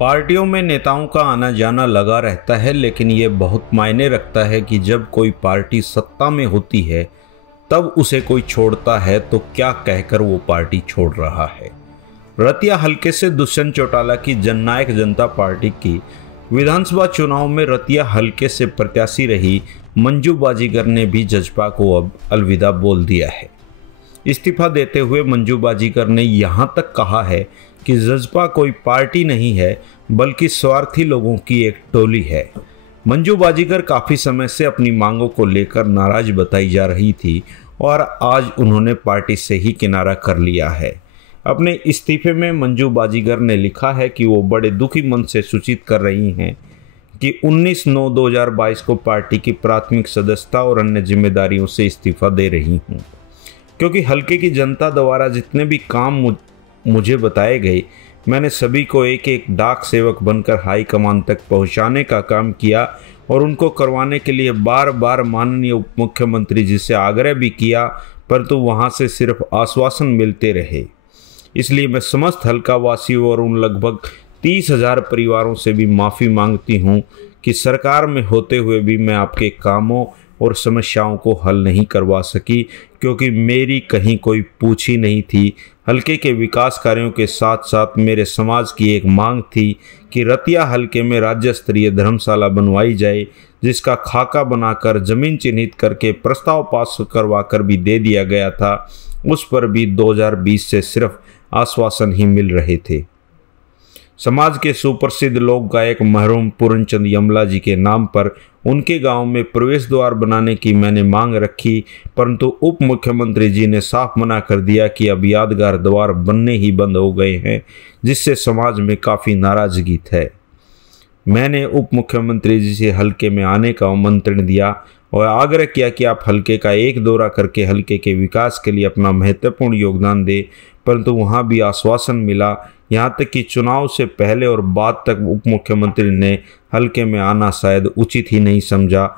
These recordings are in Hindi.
पार्टियों में नेताओं का आना जाना लगा रहता है, लेकिन ये बहुत मायने रखता है कि जब कोई पार्टी सत्ता में होती है तब उसे कोई छोड़ता है तो क्या कहकर वो पार्टी छोड़ रहा है। रतिया हलके से दुष्यंत चौटाला की जननायक जनता पार्टी की विधानसभा चुनाव में रतिया हलके से प्रत्याशी रही मंजू बाजीगर ने भी जजपा को अब अलविदा बोल दिया है। इस्तीफा देते हुए मंजू बाजीगर ने यहाँ तक कहा है कि जजपा कोई पार्टी नहीं है बल्कि स्वार्थी लोगों की एक टोली है। मंजू बाजीगर काफ़ी समय से अपनी मांगों को लेकर नाराज बताई जा रही थी और आज उन्होंने पार्टी से ही किनारा कर लिया है। अपने इस्तीफे में मंजू बाजीगर ने लिखा है कि वो बड़े दुखी मन से सूचित कर रही हैं कि 19/9/2022 को पार्टी की प्राथमिक सदस्यता और अन्य जिम्मेदारियों से इस्तीफा दे रही हूँ, क्योंकि हल्के की जनता द्वारा जितने भी काम मुझे बताए गए मैंने सभी को एक एक डाक सेवक बनकर हाई कमान तक पहुंचाने का काम किया और उनको करवाने के लिए बार बार माननीय उप मुख्यमंत्री जी से आग्रह भी किया, परंतु वहां से सिर्फ आश्वासन मिलते रहे। इसलिए मैं समस्त हल्का वासियों और उन लगभग 30,000 परिवारों से भी माफ़ी मांगती हूं कि सरकार में होते हुए भी मैं आपके कामों और समस्याओं को हल नहीं करवा सकी, क्योंकि मेरी कहीं कोई पूछ ही नहीं थी। हल्के के विकास कार्यों के साथ साथ मेरे समाज की एक मांग थी कि रतिया हल्के में राज्य स्तरीय धर्मशाला बनवाई जाए, जिसका खाका बनाकर जमीन चिन्हित करके प्रस्ताव पास करवा कर भी दे दिया गया था। उस पर भी 2020 से सिर्फ आश्वासन ही मिल रहे थे। समाज के सुप्रसिद्ध लोक गायक मरहूम पूर्णचंद यमला जी के नाम पर उनके गांव में प्रवेश द्वार बनाने की मैंने मांग रखी, परंतु उप मुख्यमंत्री जी ने साफ मना कर दिया कि अब यादगार द्वार बनने ही बंद हो गए हैं, जिससे समाज में काफ़ी नाराजगी है। मैंने उप मुख्यमंत्री जी से हल्के में आने का आमंत्रण दिया और आग्रह किया कि आप हल्के का एक दौरा करके हल्के के विकास के लिए अपना महत्वपूर्ण योगदान दें, परंतु वहाँ भी आश्वासन मिला। यहाँ तक कि चुनाव से पहले और बाद तक उप मुख्यमंत्री ने हल्के में आना शायद उचित ही नहीं समझा।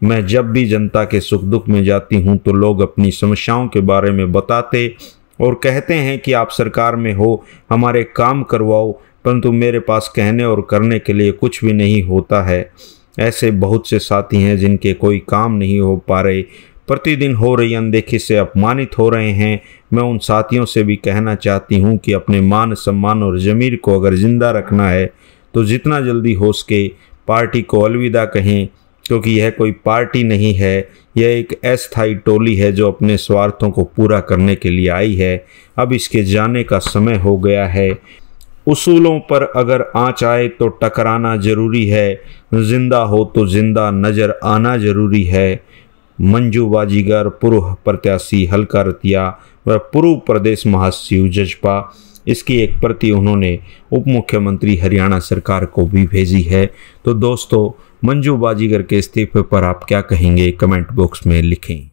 मैं जब भी जनता के सुख दुख में जाती हूँ तो लोग अपनी समस्याओं के बारे में बताते और कहते हैं कि आप सरकार में हो, हमारे काम करवाओ, परंतु मेरे पास कहने और करने के लिए कुछ भी नहीं होता है। ऐसे बहुत से साथी हैं जिनके कोई काम नहीं हो पा रहे, प्रतिदिन हो रही अनदेखी से अपमानित हो रहे हैं। मैं उन साथियों से भी कहना चाहती हूं कि अपने मान सम्मान और ज़मीर को अगर ज़िंदा रखना है तो जितना जल्दी हो सके पार्टी को अलविदा कहें, क्योंकि यह कोई पार्टी नहीं है, यह एक अस्थायी टोली है जो अपने स्वार्थों को पूरा करने के लिए आई है। अब इसके जाने का समय हो गया है। उसूलों पर अगर आँच आए तो टकराना ज़रूरी है, जिंदा हो तो जिंदा नज़र आना ज़रूरी है। मंजू बाजीगर, पूर्व प्रत्याशी हल्का रतिया व पूर्व प्रदेश महासचिव जजपा, इसकी एक प्रति उन्होंने उप मुख्यमंत्री हरियाणा सरकार को भी भेजी है। तो दोस्तों, मंजू बाजीगर के इस्तीफे पर आप क्या कहेंगे, कमेंट बॉक्स में लिखें।